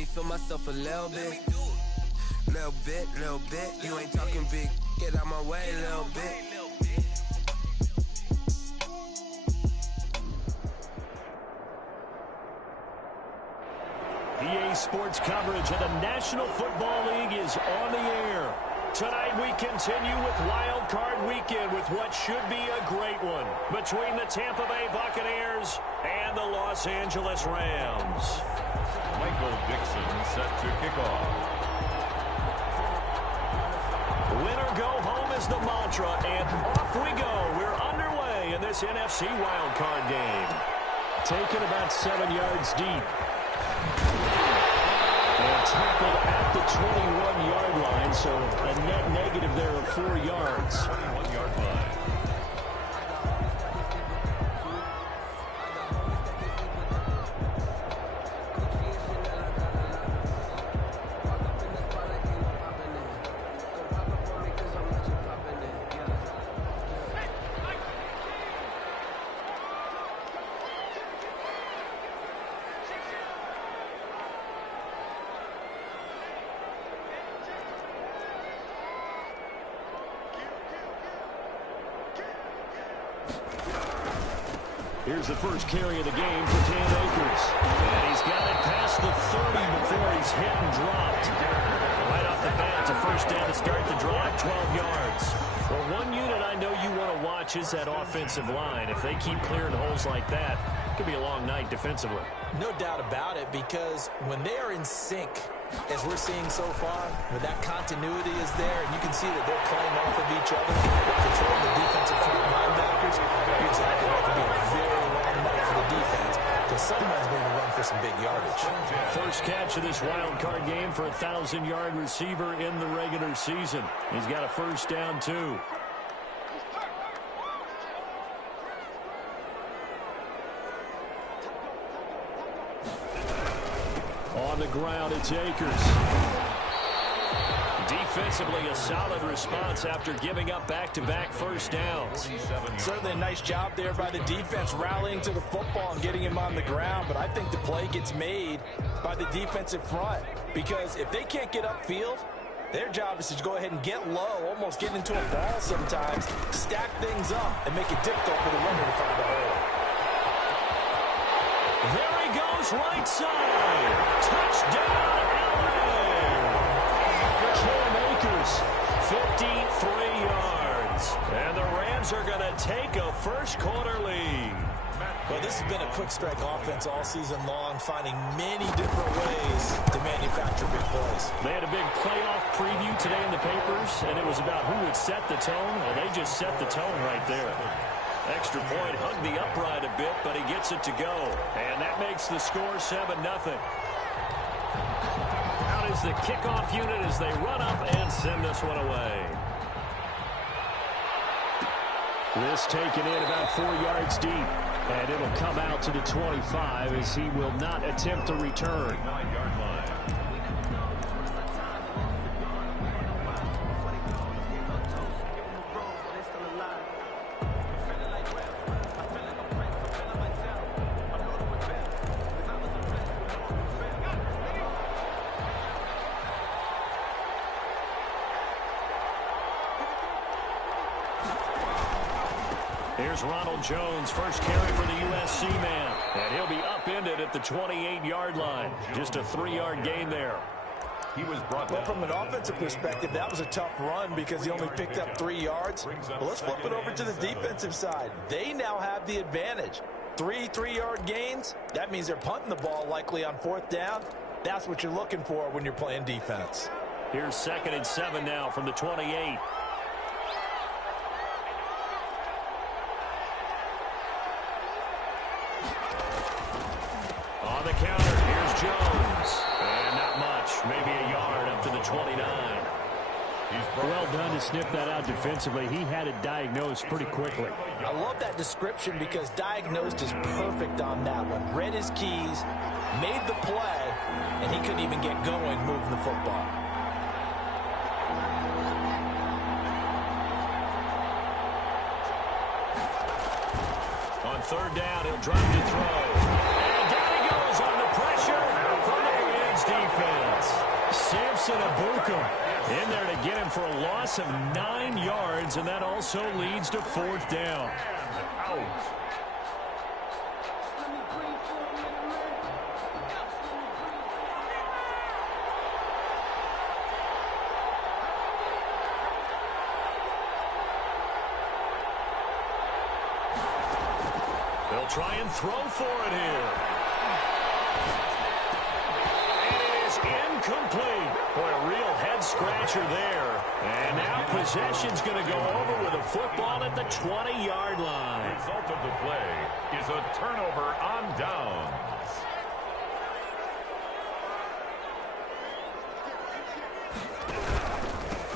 me feel myself a little bit. Little bit. You ain't talking big. Get out my way, little bit. EA Sports coverage of the National Football League is on the air. Tonight we continue with Wild Card Weekend with what should be a great one between the Tampa Bay Buccaneers and the Los Angeles Rams. Michael Dixon set to kick off. Winner go home is the mantra, and off we go. We're underway in this NFC Wild Card game. Taken about 7 yards deep. And tackled at the 21-yard line, so a net negative there of 4 yards. 21-yard line. Here's the first carry of the game for Cam Akers. And he's got it past the 30 before he's hit and dropped. Right off the bat, it's a first down to start the drive, 12 yards. Well, one unit I know you want to watch is that offensive line. If they keep clearing holes like that, it could be a long night defensively. No doubt about it, because when they are in sync, as we're seeing so far, when that continuity is there, and you can see that they're playing off of each other, controlling the defensive front linebackers, you're exactly right. It could be a very long night for the defense, because someone's going to run for some big yardage. First catch of this wild card game for a 1,000-yard receiver in the regular season. He's got a first down, too. On the ground, it's Akers. Defensively, a solid response after giving up back-to-back first downs. Certainly a nice job there by the defense rallying to the football and getting him on the ground, but I think the play gets made by the defensive front, because if they can't get upfield, their job is to go ahead and get low, almost get into a ball sometimes, stack things up, and make it difficult for the runner to find a hole. There he goes, right side. Touchdown, LA. Cam Akers, 53 yards. And the Rams are going to take a first-quarter lead. Well, this has been a quick-strike offense all season long, finding many different ways to manufacture big plays. They had a big playoff preview today in the papers, and it was about who would set the tone. Well, they just set the tone right there. Extra point, hugged the upright a bit, but he gets it to go. And that makes the score 7-0. Out is the kickoff unit as they run up and send this one away. This taken in about 4 yards deep. And it'll come out to the 25 as he will not attempt to return. 9-yard line. Here's Ronald Jones, first carry for the USC man. And he'll be upended at the 28-yard line. Just a 3-yard gain there. He was brought Well, down. from an offensive perspective, that was a tough run because he only picked up 3 yards. But let's flip it over to the defensive side. They now have the advantage. 3 3-yard gains, that means they're punting the ball likely on 4th down. That's what you're looking for when you're playing defense. Here's 2nd and 7 now from the 28. On the counter, here's Jones. And not much, maybe a yard up to the 29. Well done to sniff that out defensively. He had it diagnosed pretty quickly. I love that description because diagnosed is perfect on that one. Read his keys, made the play, and he couldn't even get going moving the football. On 3rd down, he'll drive to throw. And down he goes on the pressure from the end Lions defense. Samson Abukum in there to get him for a loss of 9 yards, and that also leads to 4th down. Out. They'll try and throw for it here. And it is incomplete. Boy, a real head-scratcher there. And now possession's going to go over with a football at the 20-yard line. The result of the play is a turnover on downs.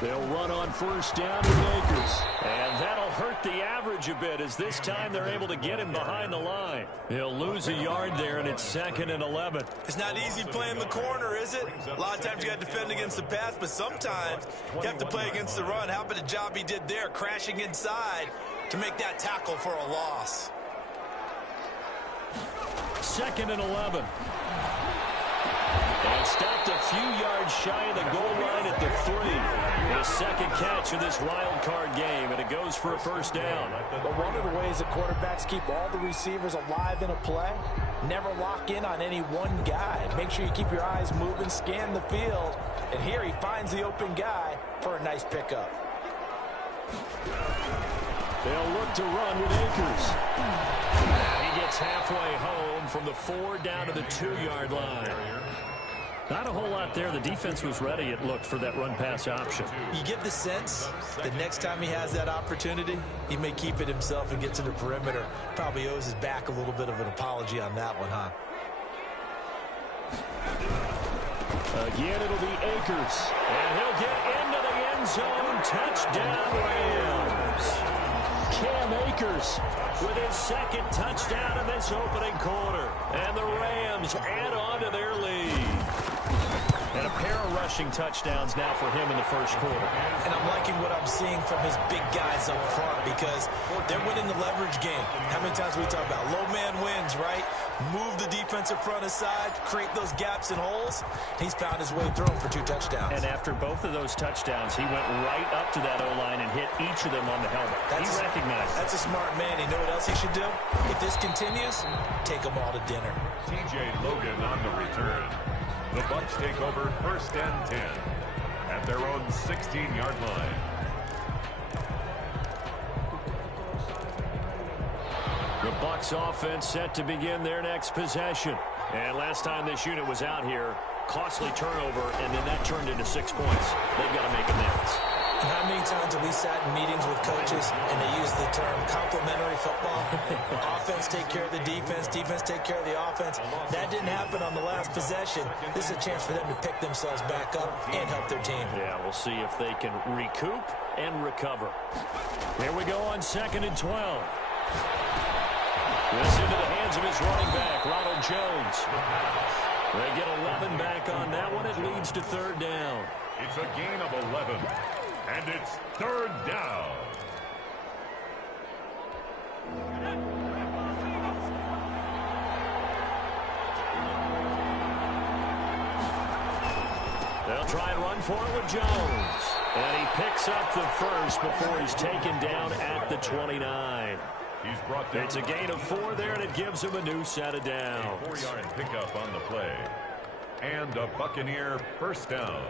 They'll run on 1st down with Akers. And that'll hurt the average a bit, as this time they're able to get him behind the line. He'll lose a yard there, and it's 2nd and 11. It's not easy playing the corner, is it? A lot of times you got to defend against the pass, but sometimes you have to play against the run. How about the job he did there, crashing inside to make that tackle for a loss? 2nd and 11. And stopped a few yards shy of the goal line at the 3. His second catch of this wild card game, and it goes for a 1st down. But one of the ways that quarterbacks keep all the receivers alive in a play, never lock in on any one guy. Make sure you keep your eyes moving, scan the field, and here he finds the open guy for a nice pickup. They'll look to run with Akers. He gets halfway home from the 4 down to the 2-yard line. Not a whole lot there. The defense was ready, it looked, for that run-pass option. You get the sense that next time he has that opportunity, he may keep it himself and get to the perimeter. Probably owes his back a little bit of an apology on that one, huh? Again, it'll be Akers. And he'll get into the end zone. Touchdown, Rams. Cam Akers with his 2nd touchdown in this opening quarter. And the Rams add on to their lead. And a pair of rushing touchdowns now for him in the 1st quarter. And I'm liking what I'm seeing from his big guys up front because they're winning the leverage game. How many times we talk about low man wins, right? Move the defensive front aside, create those gaps and holes. He's found his way through them for 2 touchdowns. And after both of those touchdowns, he went right up to that O-line and hit each of them on the helmet. He recognized it. That's a smart man. You know what else he should do? If this continues, take them all to dinner. TJ Logan on the return. The Bucs take over 1st and 10 at their own 16-yard line. The Bucs offense set to begin their next possession. And last time this unit was out here, costly turnover, and then that turned into 6 points. They've got to make amends. And how many times have we sat in meetings with coaches and they use the term complementary football? Offense take care of the defense, defense take care of the offense. That didn't happen on the last possession. This is a chance for them to pick themselves back up and help their team. Yeah, we'll see if they can recoup and recover. Here we go on 2nd and 12. This into the hands of his running back, Ronald Jones. They get 11 back on that one. It leads to 3rd down. It's a gain of 11, and it's 3rd down. They'll try and run for it with Jones. And he picks up the 1st before he's taken down at the 29. He's brought down. It's a gain of 4 there, and it gives him a new set of downs. 4-yard pickup on the play. And a Buccaneer 1st down.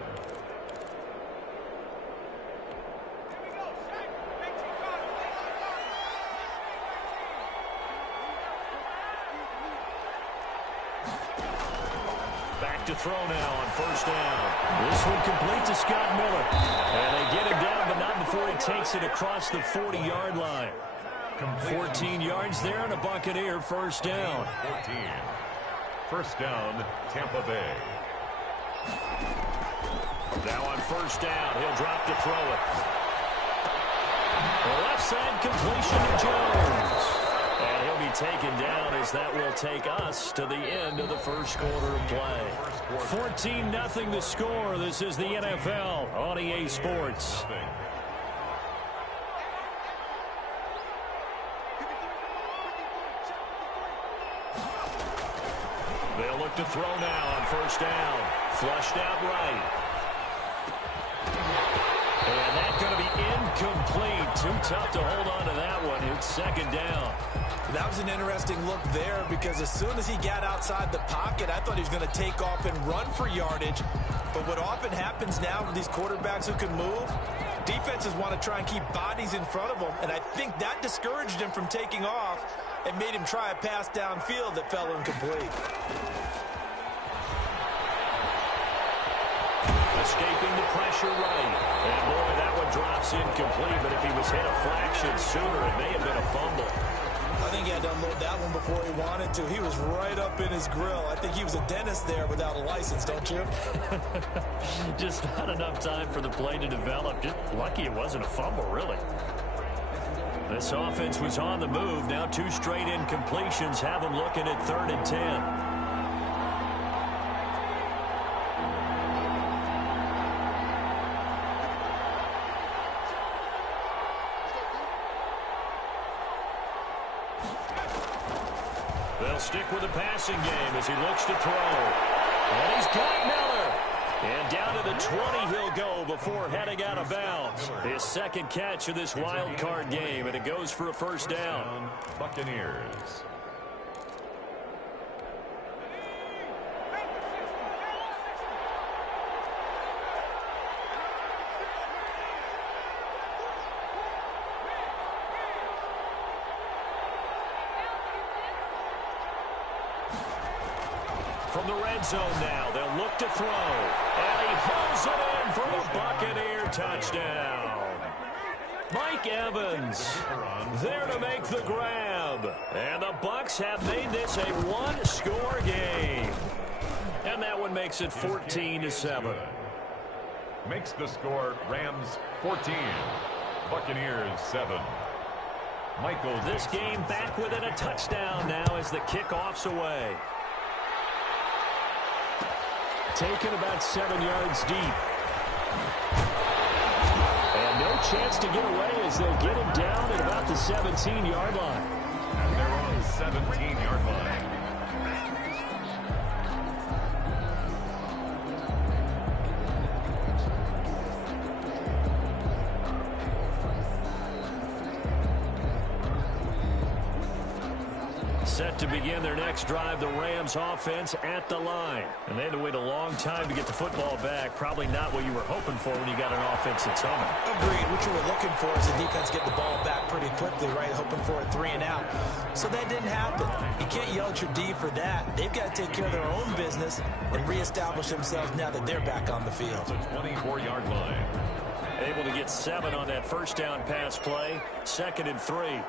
Back to throw now on 1st down. This one complete to Scott Miller. And they get him down, but not before he takes it across the 40-yard line. 14 yards there and a Buccaneer 1st down. 14. 1st down, Tampa Bay. Now on 1st down, he'll drop to throw it. The left side completion to Jones. And he'll be taken down as that will take us to the end of the 1st quarter of play. 14-0 the score. This is the NFL on EA Sports. They'll look to throw now on 1st down. Flushed out right. And that's going to be incomplete. Too tough to hold on to that one. It's second down. That was an interesting look there because as soon as he got outside the pocket, I thought he was going to take off and run for yardage. But what often happens now with these quarterbacks who can move, defenses want to try and keep bodies in front of them, and I think that discouraged him from taking off and made him try a pass downfield that fell incomplete. Escaping the pressure right. And boy, that one drops incomplete, but if he was hit a fraction sooner, it may have been a fumble. I think he had to unload that one before he wanted to. He was right up in his grill. I think he was a dentist there without a license, don't you? Just not enough time for the play to develop. Just lucky it wasn't a fumble, really. This offense was on the move. Now 2 straight incompletions have them looking at 3rd and 10. They'll stick with the passing game as he looks to throw. And he's got Miller. And down to the 20 he'll go before heading out of bounds. His second catch of this wild card game, and it goes for a first down. Buccaneers. From the red zone now, they'll look to throw. And he hauls it in for the Buccaneer touchdown. Mike Evans there to make the grab. And the Bucs have made this a one-score game. And that one makes it 14-7. Makes the score Rams 14, Buccaneers 7. Michael. This game back within a touchdown now as the kickoff's away. Taken about 7 yards deep. And no chance to get away as they'll get him down at about the 17-yard line. At their own 17-yard line. Set to begin their next drive, the Rams offense at the line. And they had to wait a long time to get the football back. Probably not what you were hoping for when you got an offense that's humming. Agreed. What you were looking for is the defense get the ball back pretty quickly, right? Hoping for a 3 and out. So that didn't happen. You can't yell at your D for that. They've got to take care of their own business and reestablish themselves now that they're back on the field. The 24-yard line. Able to get 7 on that first down pass play. 2nd and 3.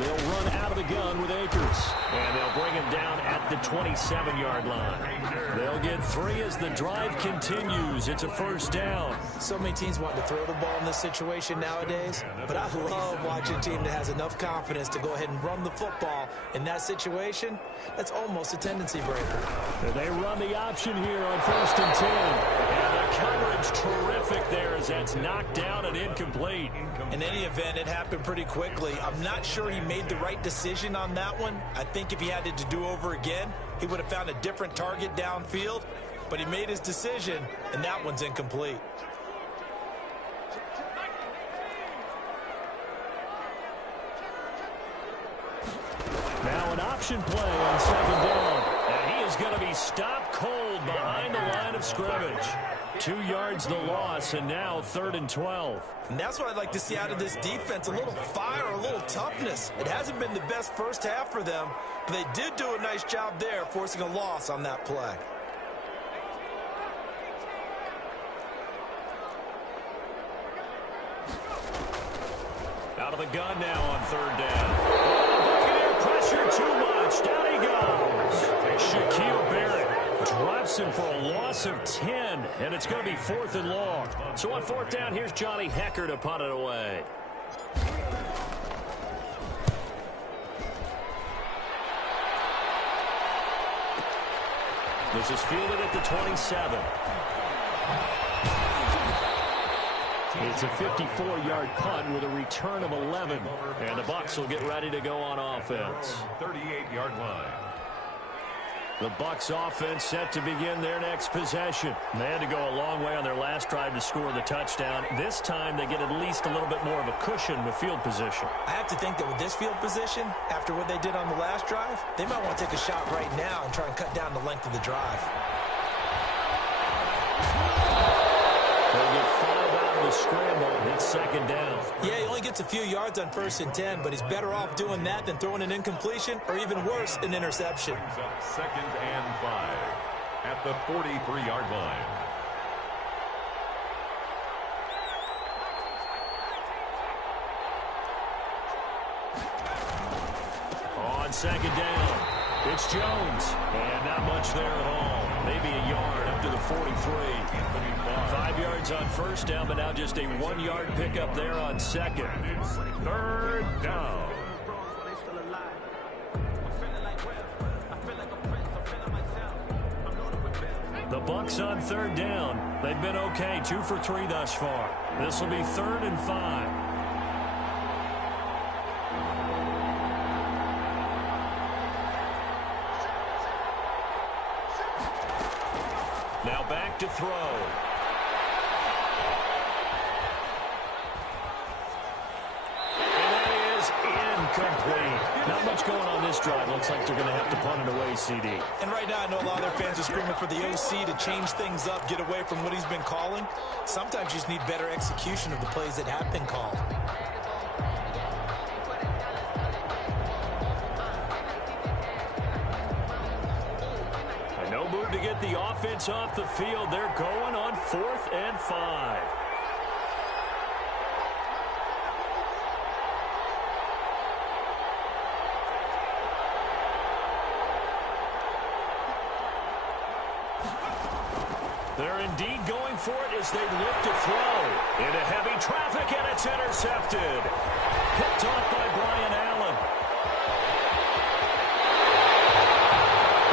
They'll run out of the gun with Akers. And they'll bring him down at the 27-yard line. They'll get 3 as the drive continues. It's a first down. So many teams want to throw the ball in this situation nowadays. But I love watching a team that has enough confidence to go ahead and run the football in that situation. That's almost a tendency breaker. They run the option here on 1st and 10. And the coverage terrific there as that's knocked down and incomplete. In any event, it happened pretty quickly. I'm not sure he made the right decision on that one. I think if he had it to do over again, he would have found a different target downfield. But he made his decision, and that one's incomplete. Now an option play on 2nd down. And he is going to be stopped cold behind the line of scrimmage. 2 yards the loss, and now 3rd and 12. And that's what I'd like to see out of this defense, a little fire, a little toughness. It hasn't been the best first half for them, but they did do a nice job there, forcing a loss on that play. Out of the gun now on 3rd down. Buccaneer pressure too much. Down he goes. Shaquille Barrett drops him for a loss of 10, and it's going to be 4th and long. So on 4th down, here's Johnny Hecker to punt it away. This is fielded at the 27. It's a 54-yard punt with a return of 11. And the Bucs will get ready to go on offense. 38-yard line. The Bucs offense set to begin their next possession. They had to go a long way on their last drive to score the touchdown. This time they get at least a little bit more of a cushion with field position. I have to think that with this field position, after what they did on the last drive, they might want to take a shot right now and try and cut down the length of the drive. They'll get 5 out of the scramble. It's second down. Yeah, he only gets a few yards on 1st and 10, but he's better off doing that than throwing an incompletion or even worse, an interception. Brings up 2nd and 5 at the 43-yard line. On 2nd down, it's Jones. And not much there at all. Maybe a yard up to the 43. 5 yards on 1st down, but now just a 1-yard pickup there on 2nd. It's 3rd down. The Bucs on 3rd down. They've been okay, 2 for 3 thus far. This will be 3rd and 5. Now back to throw. And that is incomplete. Not much going on this drive. Looks like they're going to have to punt it away, CD. And right now, I know a lot of their fans are screaming for the OC to change things up, get away from what he's been calling. Sometimes you just need better execution of the plays that have been called. No move to get the offense off the field. They're going on 4th and 5. They're indeed going for it as they look to throw. Into heavy traffic, and it's intercepted. Picked off by Brian Allen.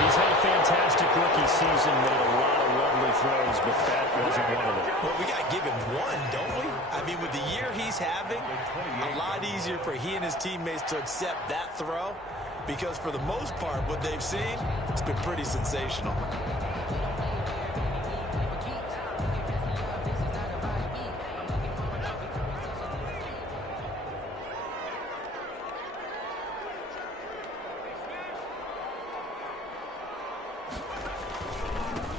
He's had a fantastic rookie season, made a lot of lovely throws, but that wasn't one of them. Well, we got to give him one, don't we? I mean, with the year he's having, a lot easier for he and his teammates to accept that throw because for the most part, what they've seen, it's been pretty sensational.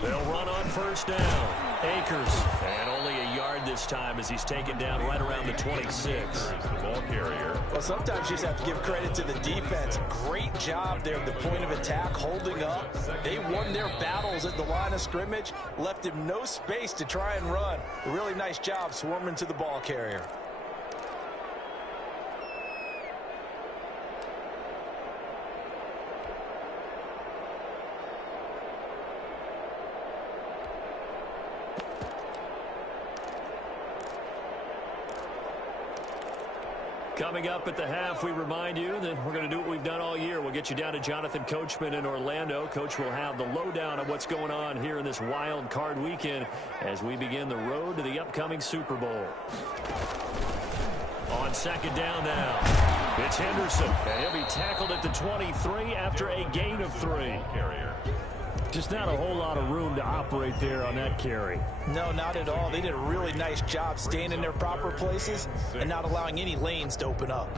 They'll run on 1st down. Akers, and only a yard this time as he's taken down right around the 26. The ball carrier. Well, sometimes you just have to give credit to the defense. Great job there at the point of attack, holding up. They won their battles at the line of scrimmage, left him no space to try and run. A really nice job swarming to the ball carrier. Coming up at the half, we remind you that we're going to do what we've done all year. We'll get you down to Jonathan Coachman in Orlando. Coach will have the lowdown on what's going on here in this wild card weekend as we begin the road to the upcoming Super Bowl. On 2nd down now, it's Henderson, and he'll be tackled at the 23 after a gain of 3. Carrier. Just not a whole lot of room to operate there on that carry. No, not at all. They did a really nice job staying in their proper places and not allowing any lanes to open up.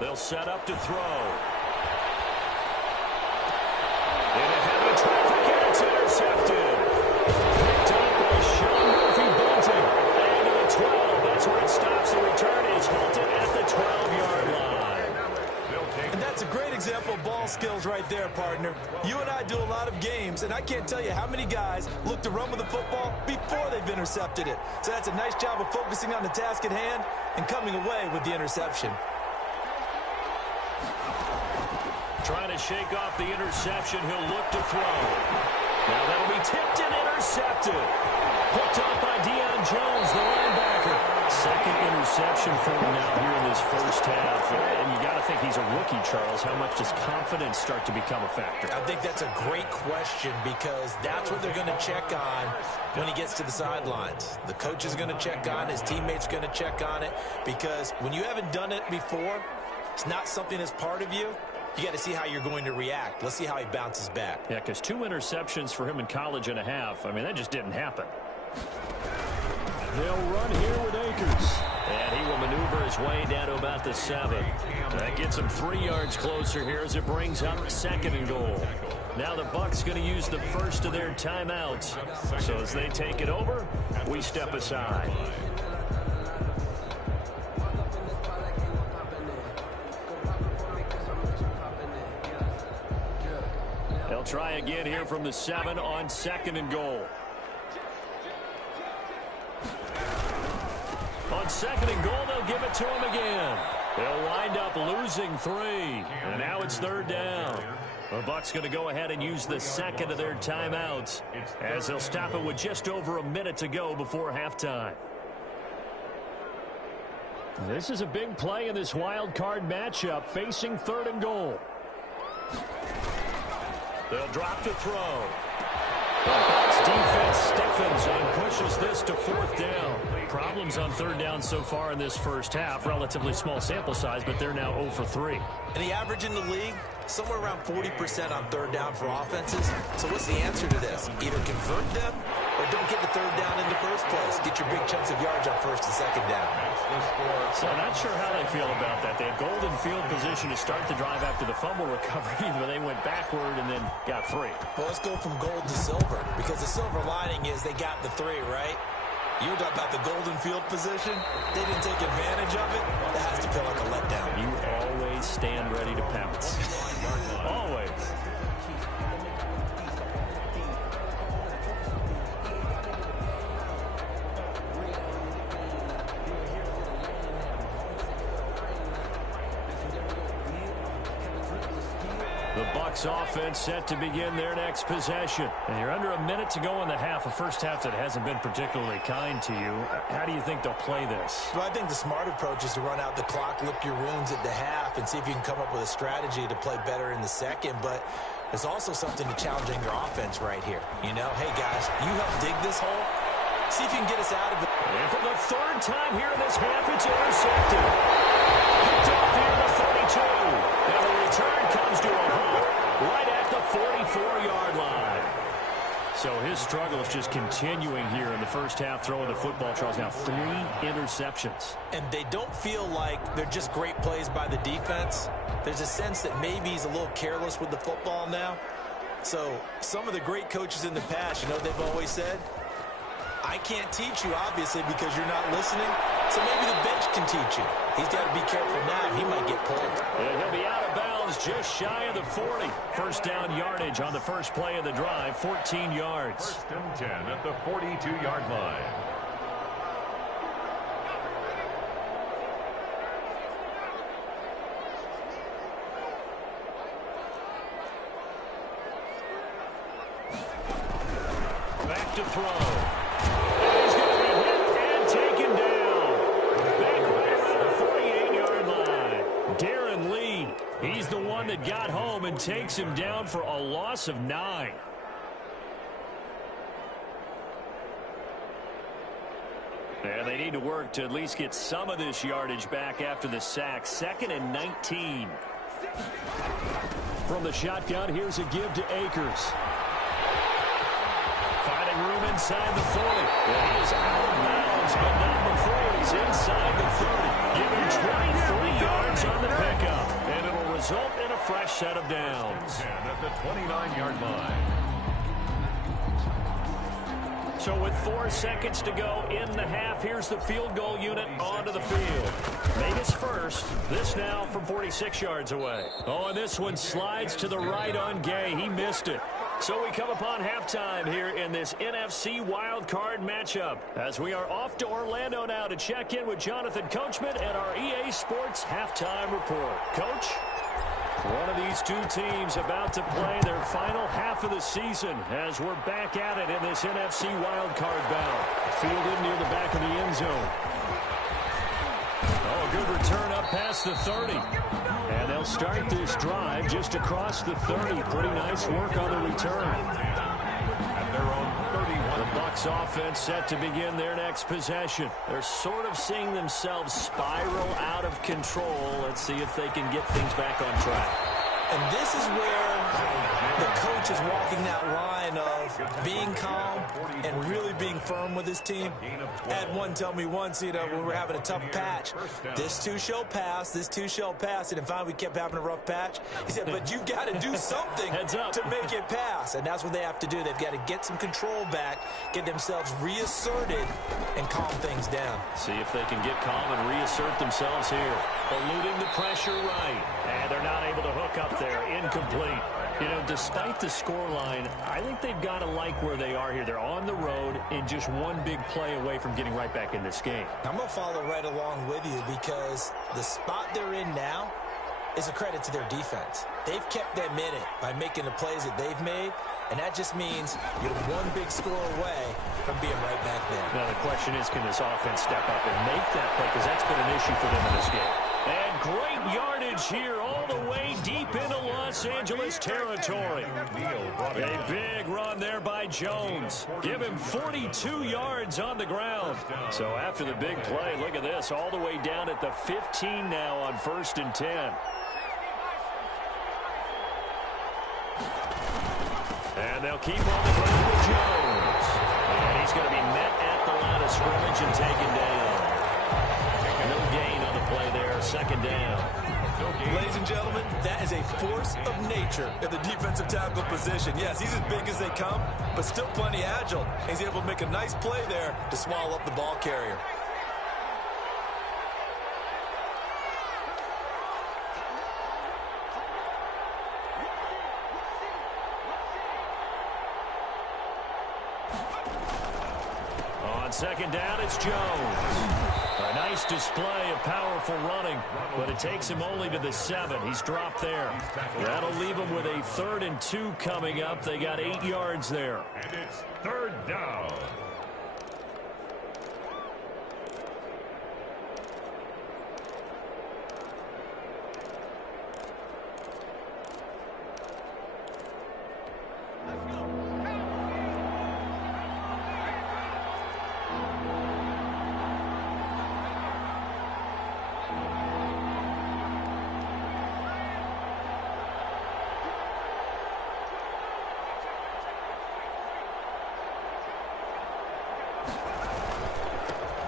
They'll set up to throw. Into heavy traffic, and it's intercepted. Picked up by Sean Murphy-Bunting. And to the 12. That's where it stops. The return is halted at the 12-yard line. And that's a great example of ball skills right there, partner. You and I do a lot of games, and I can't tell you how many guys look to run with the football before they've intercepted it. So that's a nice job of focusing on the task at hand and coming away with the interception. Trying to shake off the interception. He'll look to throw. Now that'll be tipped and intercepted. Picked off by Deion Jones, the linebacker. Second interception for him now here in this first half. And you got to think he's a rookie, Charles. How much does confidence start to become a factor? I think that's a great question because that's what they're going to check on when he gets to the sidelines. The coach is going to check on it. His teammates are going to check on it because when you haven't done it before, it's not something that's part of you. You got to see how you're going to react. Let's see how he bounces back. Yeah, because 2 interceptions for him in college and a half. I mean, that just didn't happen. They'll run here with Akers. And he will maneuver his way down to about the 7. That gets him 3 yards closer here as it brings up 2nd and goal. Now the Bucs going to use the first of their timeouts. So as they take it over, we step aside. They'll try again here from the 7 on 2nd and goal. On 2nd and goal, they'll give it to him again. They'll wind up losing 3. And now it's 3rd down. The Bucs going to go ahead and use the 2nd of their timeouts as they'll stop it with just over a minute to go before halftime. This is a big play in this wild card matchup facing 3rd and goal. They'll drop to throw. The Bucs defense stiffens and pushes this to 4th down. Problems on 3rd down so far in this first half. Relatively small sample size, but they're now 0 for 3. And the average in the league, somewhere around 40% on 3rd down for offenses. So what's the answer to this? Either convert them or don't get the 3rd down in the first place. Get your big chunks of yards on 1st and 2nd down. So not sure how they feel about that. They had golden field position to start the drive after the fumble recovery, but they went backward and then got 3. Well, let's go from gold to silver because the silver lining is they got the 3, right? You were talking about the golden field position. They didn't take advantage of it. That has to feel like a letdown. You always stand ready to pounce. Always. The Bucs offense set to begin their next possession. And you're under a minute to go in the half, a first half that hasn't been particularly kind to you. How do you think they'll play this? Well, I think the smart approach is to run out the clock, lick your wounds at the half, and see if you can come up with a strategy to play better in the second. But there's also something to challenging your offense right here. You know, hey, guys, you help dig this hole. See if you can get us out of it. And for the 3rd time here in this half, it's intercepted. Picked off here at the 32. And the return comes to a halt right at the 44-yard line. So his struggle is just continuing here in the first half, throwing the football. Charles, now 3 interceptions. And they don't feel like they're just great plays by the defense. There's a sense that maybe he's a little careless with the football now. So some of the great coaches in the past, you know what they've always said? I can't teach you, obviously, because you're not listening. So maybe the bench can teach you. He's got to be careful now. He might get pulled. And he'll be out of bounds just shy of the 40. First down yardage on the first play of the drive, 14 yards. 1st and 10 at the 42-yard line. Back to throw. He's going to be hit and taken down. Back right around the 48-yard line. Darren Lee, he's the one that got home and takes him down for a loss of 9. And they need to work to at least get some of this yardage back after the sack. 2nd and 19. From the shotgun, here's a give to Akers. Finding room inside the 40. Well, he is out of bounds, but not before he's inside the 30. Give him 23 yards on the pickup. And it'll result in a fresh set of downs. 10 at the 29-yard line. So with 4 seconds to go in the half, here's the field goal unit onto the field. Made his first. This now from 46 yards away. Oh, and this one slides to the right on Gay. He missed it. So we come upon halftime here in this NFC wildcard matchup as we are off to Orlando now to check in with Jonathan Coachman and our EA Sports halftime report. Coach? One of these two teams about to play their final half of the season as we're back at it in this NFC wildcard bout. Fielded near the back of the end zone. good return up past the 30. And they'll start this drive just across the 30. Pretty nice work on the return. At their own 31. The Bucs offense set to begin their next possession. They're sort of seeing themselves spiral out of control. Let's see if they can get things back on track. And this is where the coach is walking that line of being calm and really being firm with his team. Had one tell me once, when we're having a tough patch, this too shall pass, this too shall pass. And finally we kept having a rough patch. He said, but you've got to do something to make it pass. And that's what they have to do. They've got to get some control back, get themselves reasserted, and calm things down. See if they can get calm and reassert themselves here. Eluding the pressure right. And they're not able to hook up there. Incomplete. Despite the scoreline, I think they've got to like where they are here. They're on the road and just one big play away from getting right back in this game. I'm going to follow right along with you because the spot they're in now is a credit to their defense. They've kept them in it by making the plays that they've made, and that just means you're one big score away from being right back there. Now the question is, can this offense step up and make that play? Because that's been an issue for them in this game. And great yardage here all the way deep into Los Angeles territory. A big run there by Jones. Give him 42 yards on the ground. So after the big play, look at this, all the way down at the 15 now on 1st and 10. And they'll keep on the ground with Jones. And he's going to be met at the line of scrimmage and taken down. No gain on the play there, 2nd down. Ladies and gentlemen, that is a force of nature in the defensive tackle position. Yes, he's as big as they come, but still plenty agile. He's able to make a nice play there to swallow up the ball carrier. On 2nd down, it's Jones. A nice display of powerful running, but it takes him only to the 7. He's dropped there. That'll leave him with a 3rd and 2 coming up. They got 8 yards there. And it's 3rd down.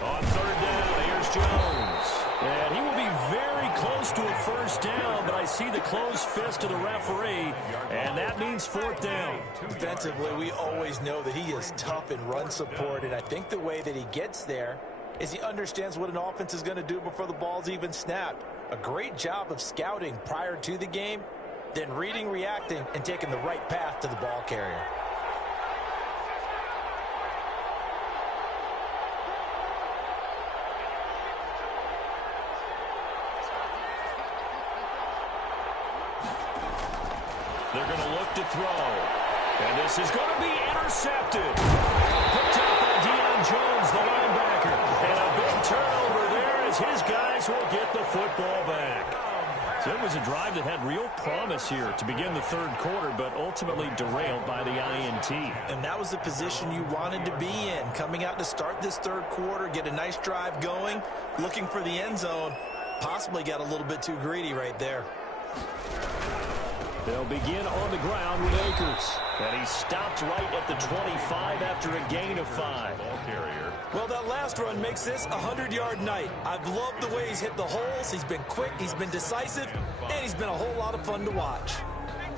On 3rd down, here's Jones. And he will be very close to a 1st down, but I see the closed fist of the referee, and that means 4th down. Defensively, we always know that he is tough in run support, and I think the way that he gets there is he understands what an offense is going to do before the ball's even snapped. A great job of scouting prior to the game, then reading, reacting, and taking the right path to the ball carrier. They're going to look to throw. And this is going to be intercepted. Picked up by Deion Jones, the linebacker. And a big turnover there as his guys will get the football back. So it was a drive that had real promise here to begin the 3rd quarter, but ultimately derailed by the INT. And that was the position you wanted to be in. Coming out to start this 3rd quarter, get a nice drive going, looking for the end zone. Possibly got a little bit too greedy right there. They'll begin on the ground with Akers. And he stopped right at the 25 after a gain of 5. Well, that last run makes this a 100-yard night. I've loved the way he's hit the holes. He's been quick, he's been decisive, and he's been a whole lot of fun to watch.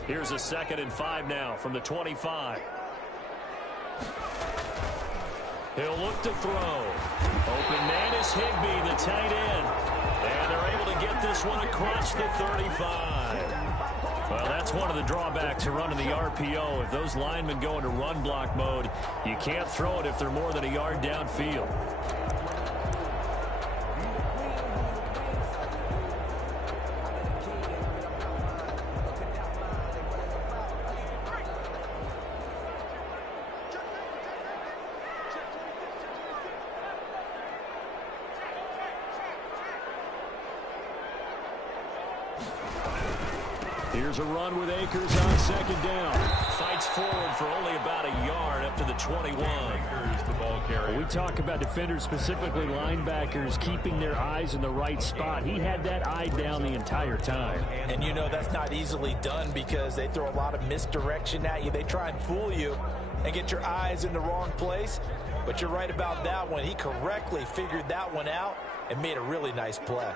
Here's a 2nd and 5 now from the 25. He'll look to throw. Open man is Higbee, the tight end. And they're able to get this one across the 35. Well, that's one of the drawbacks of running the RPO. If those linemen go into run block mode, you can't throw it if they're more than a yard downfield. Here's a run with Akers on second down. Fights forward for only about a yard up to the 21. Well, we talk about defenders, specifically linebackers, keeping their eyes in the right spot. He had that eye down the entire time. And you know that's not easily done because they throw a lot of misdirection at you. They try and fool you and get your eyes in the wrong place. But you're right about that one. He correctly figured that one out and made a really nice play.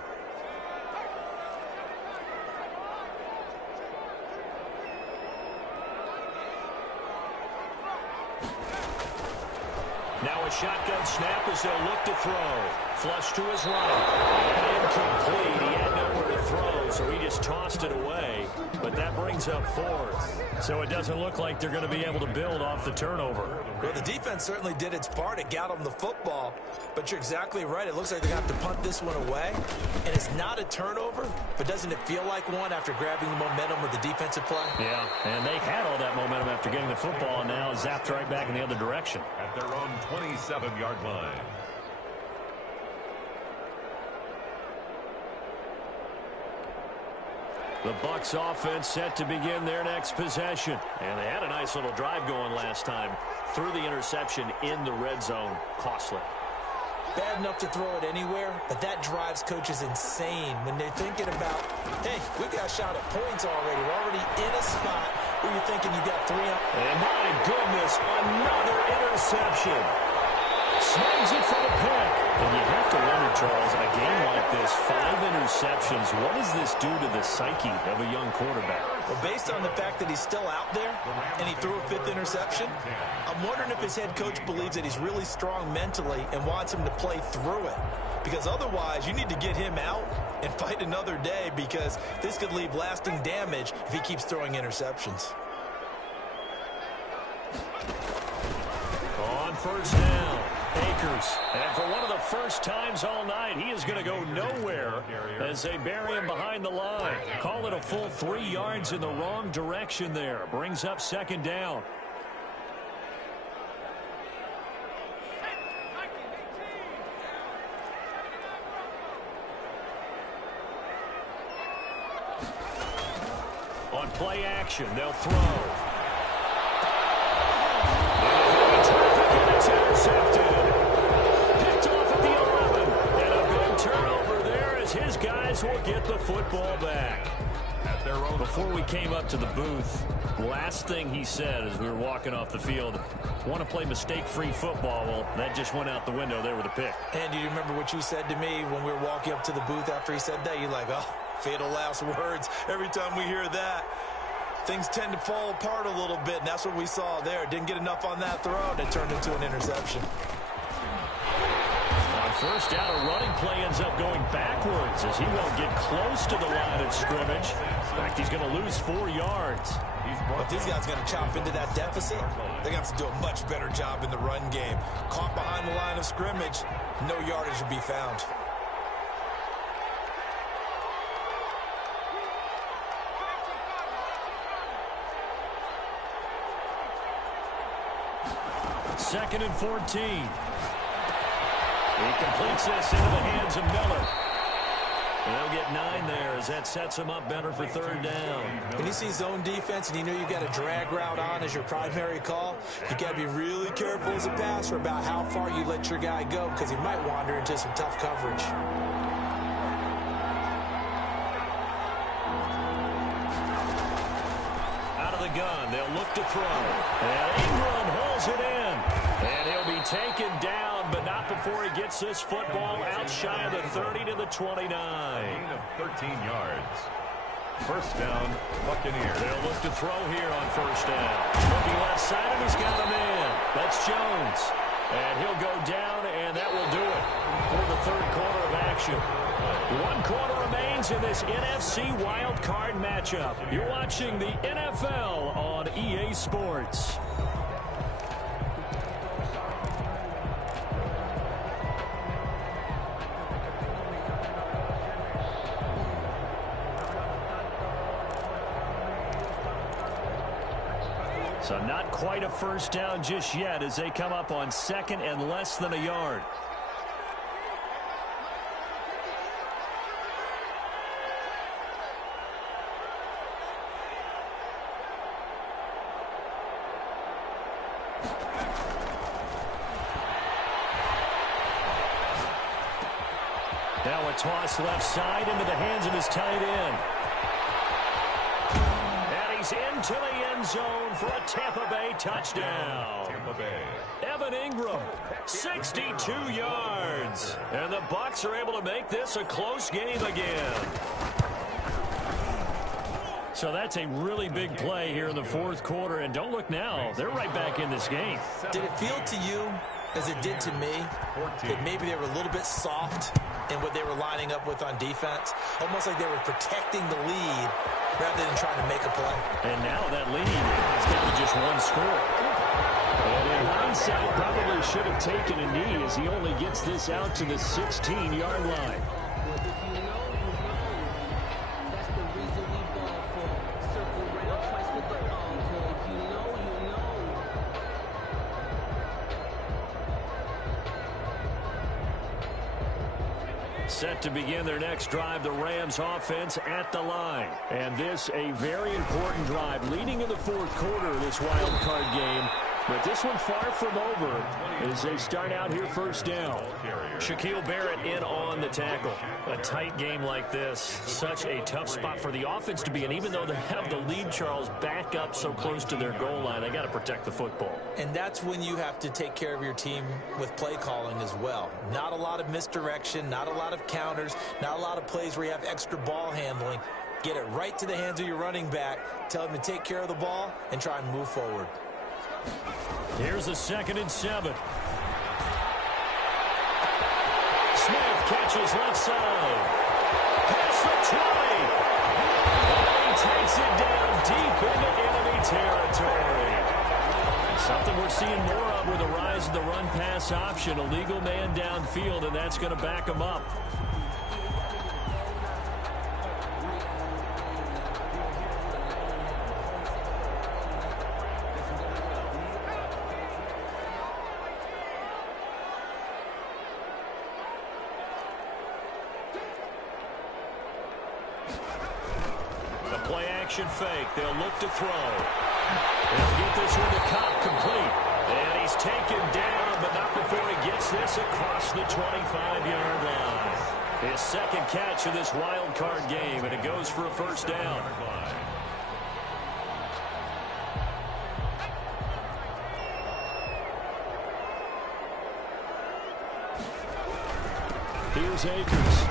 Now a shotgun snap as they'll look to throw. Flush to his right. And incomplete. He had nowhere to throw, so he just tossed it away. But that brings up fourth. So it doesn't look like they're going to be able to build off the turnover. Well, the defense certainly did its part. It got them the football. But you're exactly right. It looks like they have to punt this one away. And it's not a turnover, but doesn't it feel like one after grabbing the momentum with the defensive play? Yeah, and they had all that momentum after getting the football, and now zapped right back in the other direction. At their own 27-yard line. The Bucs offense set to begin their next possession. And they had a nice little drive going last time. Threw the interception in the red zone. Costly. Bad enough to throw it anywhere, but that drives coaches insane when they're thinking about, hey, we've got a shot at points already. We're already in a spot where you're thinking you got 3 up. And my goodness, another interception. Snags it for the pick. And you have to wonder, Charles, a game like this, 5 interceptions, what does this do to the psyche of a young quarterback? Well, based on the fact that he's still out there and he threw a 5th interception, I'm wondering if his head coach believes that he's really strong mentally and wants him to play through it. Because otherwise, you need to get him out and fight another day because this could leave lasting damage if he keeps throwing interceptions. On first down, Akers. And for one of the first times all night, he is going to go nowhere as they bury him behind the line. Call it a full 3 yards in the wrong direction there. Brings up second down. On play action, they'll throw. It's intercepted. Picked off at the 11. And a big turnover there as his guys will get the football back. Before we came up to the booth, last thing he said as we were walking off the field, want to play mistake-free football. Well, that just went out the window there with a pick. And do you remember what you said to me when we were walking up to the booth after he said that? You're like, oh, fatal last words. Every time we hear that, things tend to fall apart a little bit, and that's what we saw there. Didn't get enough on that throw, and it turned into an interception. On first down, a running play ends up going backwards as he won't get close to the line of scrimmage. In fact, he's going to lose 4 yards. But these guys are going to chop into that deficit. They're going to have to do a much better job in the run game. Caught behind the line of scrimmage, no yardage to be found. Second and 14. He completes this into the hands of Miller. And they'll get 9 there as that sets him up better for third down. When you see zone defense and you know you've got a drag route on as your primary call, you got to be really careful as a passer about how far you let your guy go because he might wander into some tough coverage. Out of the gun, they'll look to throw. And Ingram holds it in. And he'll be taken down, but not before he gets this football out shy of the 30 to the 29. Gain of 13 yards. First down, Buccaneers. They'll look to throw here on first down. Looking left side, and he's got him in. That's Jones. And he'll go down, and that will do it for the third quarter of action. 1 quarter remains in this NFC wildcard matchup. You're watching the NFL on EA Sports. So not quite a first down just yet as they come up on second and less than a yard. toss left side into the hands of his tight end. And he's into the end zone for a Tampa Bay touchdown. Tampa Bay. Evan Ingram, 62 yards. And the Bucs are able to make this a close game again. So that's a really big play here in the fourth quarter. And don't look now, they're right back in this game. Did it feel to you, as it did to me, that maybe they were a little bit soft in what they were lining up with on defense? Almost like they were protecting the lead rather than trying to make a play. And now that lead is down to just one score. And in hindsight, probably should have taken a knee as he only gets this out to the 16-yard line. Set to begin their next drive, the Rams offense at the line. And this a very important drive leading in the fourth quarter of this wild card game. But this one far from over as they start out here first down. Shaquille Barrett in on the tackle. A tight game like this, such a tough spot for the offense to be in. Even though they have the lead, Charles, back up so close to their goal line, they got to protect the football. And that's when you have to take care of your team with play calling as well. Not a lot of misdirection, not a lot of counters, not a lot of plays where you have extra ball handling. Get it right to the hands of your running back. Tell him to take care of the ball and try and move forward. Here's a 2nd and 7. Smith catches left side. Past the 20. And he takes it down deep into enemy territory. Something we're seeing more of with the rise of the run-pass option. A legal man downfield, and that's going to back him up. Fake. They'll look to throw. They'll get this one to Cobb complete. And he's taken down, but not before he gets this across the 25-yard line. His second catch of this wild card game, and it goes for a first down. Here's Akers.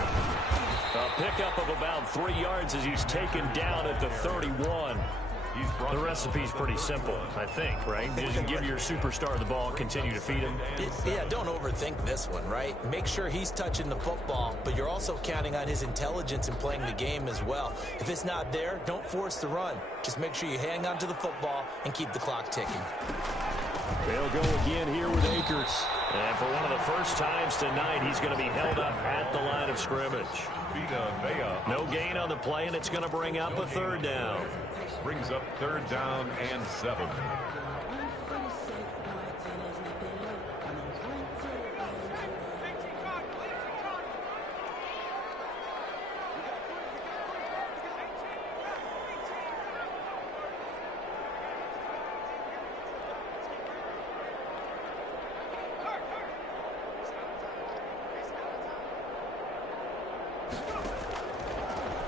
A pickup of about 3 yards as he's taken down at the 31. The recipe's pretty simple, I think, right? Just give your superstar the ball, continue to feed him. Yeah, don't overthink this one, right? Make sure he's touching the football, but you're also counting on his intelligence in playing the game as well. If it's not there, don't force the run. Just make sure you hang on to the football and keep the clock ticking. They'll go again here with Akers. And for one of the first times tonight, he's going to be held up at the line of scrimmage. No gain on the play, and it's going to bring up a third down. Brings up 3rd down and 7.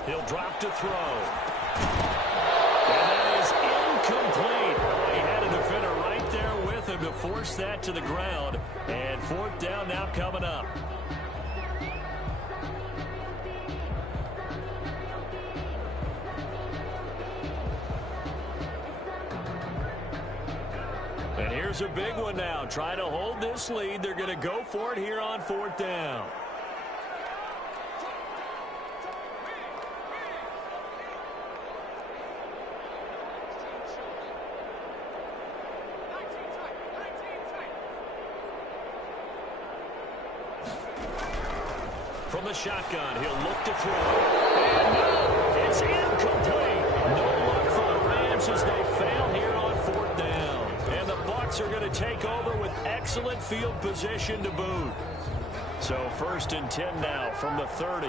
He'll drop to throw. And that is incomplete. He had a defender right there with him to force that to the ground. And 4th down now coming up. And here's a big one now. Trying to hold this lead. They're going to go for it here on 4th down. From the shotgun, he'll look to throw. And no, it's incomplete. No look for the Rams as they fail here on 4th down. And the Bucs are going to take over with excellent field position to boot. So 1st and 10 now from the 30.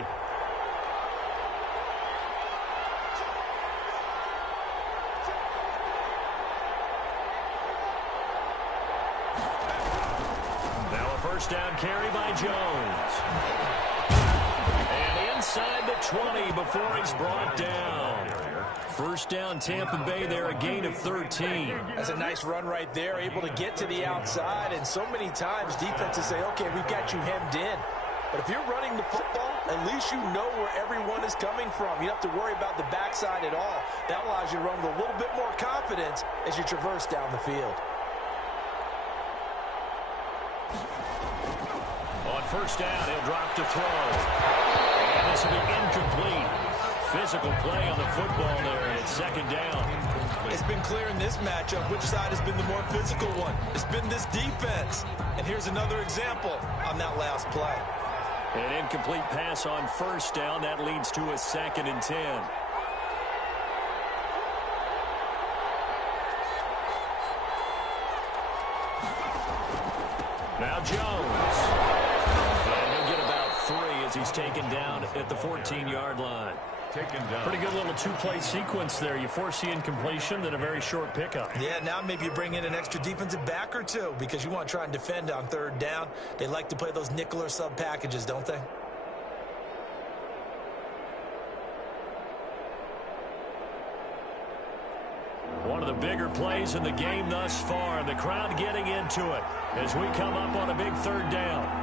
Now a first down carry by Jones. inside the 20 before he's brought down. First down, Tampa Bay there, a gain of 13. That's a nice run right there, able to get to the outside. And so many times defenses say, okay, we've got you hemmed in. But if you're running the football, at least you know where everyone is coming from. You don't have to worry about the backside at all. That allows you to run with a little bit more confidence as you traverse down the field. On first down, he'll drop to throw. And this will be incomplete. Physical play on the football there, and it's second down. It's been clear in this matchup which side has been the more physical one. It's been this defense. And here's another example on that last play. An incomplete pass on first down. That leads to a 2nd and 10. Now Jones. And he'll get about 3 as he's taken down at the 14-yard line. Taken down. Pretty good little two-play sequence there. You force the incompletion, then a very short pickup. Yeah, now maybe you bring in an extra defensive back or two because you want to try and defend on third down. They like to play those nickel or sub packages, don't they? One of the bigger plays in the game thus far, and the crowd getting into it as we come up on a big third down.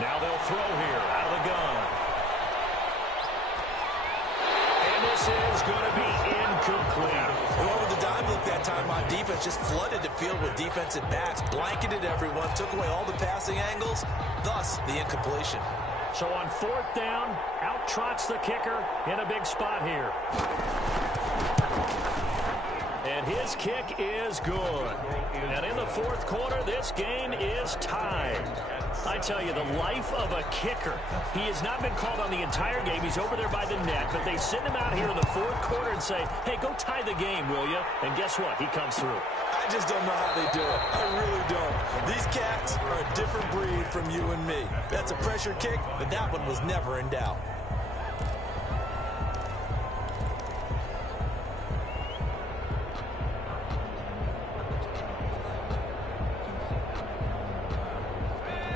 Now they'll throw here out of the gun. And this is going to be incomplete. Whoever the dime look that time on defense just flooded the field with defensive backs, blanketed everyone, took away all the passing angles, thus the incompletion. So on fourth down, out trots the kicker in a big spot here. And his kick is good. And in the fourth quarter, this game is tied. I tell you, the life of a kicker. He has not been called on the entire game. He's over there by the net, but they send him out here in the fourth quarter and say, hey, go tie the game, will you? And guess what? He comes through. I just don't know how they do it. I really don't. These cats are a different breed from you and me. That's a pressure kick, but that one was never in doubt.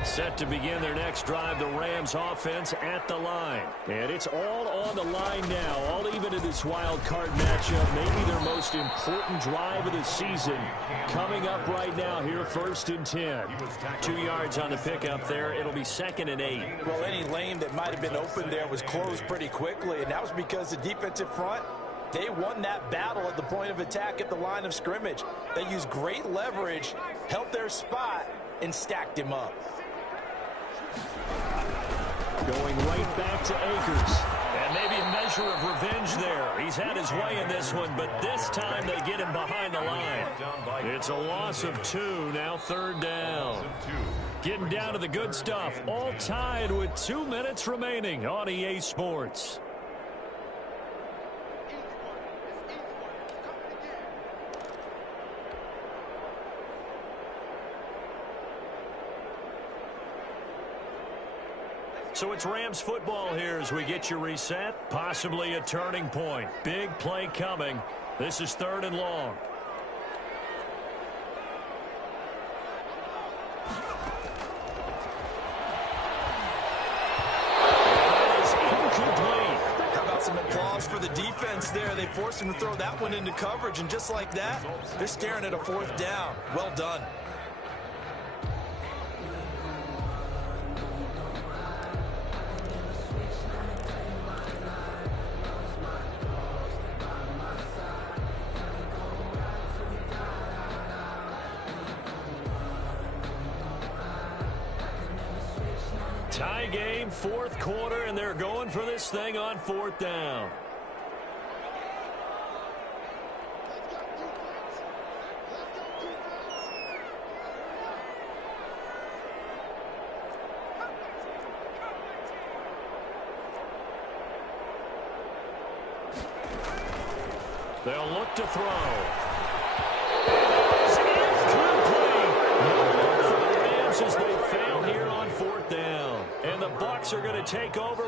Set to begin their next drive, the Rams offense at the line. And it's all on the line now, all even in this wild card matchup. Maybe their most important drive of the season coming up right now here, 1st and 10. 2 yards on the pickup there. It'll be 2nd and 8. Well, any lane that might have been open there was closed pretty quickly, and that was because the defensive front, they won that battle at the point of attack at the line of scrimmage. They used great leverage, held their spot, and stacked him up. Going right back to Akers. And maybe a measure of revenge there. He's had his way in this one, but this time they get him behind the line. It's a loss of 2, now 3rd down. Getting down to the good stuff. All tied with 2 minutes remaining on EA Sports. So it's Rams football here as we get you reset. Possibly a turning point. Big play coming. This is 3rd and long. That is incomplete. How about some applause for the defense there? They forced him to throw that one into coverage, and just like that, they're staring at a 4th down. Well done. Tie game, 4th quarter, and they're going for this thing on 4th down. They'll look to throw. It is incomplete. No for the Rams as they fail here on 4th down. And the Bucs are going to take over with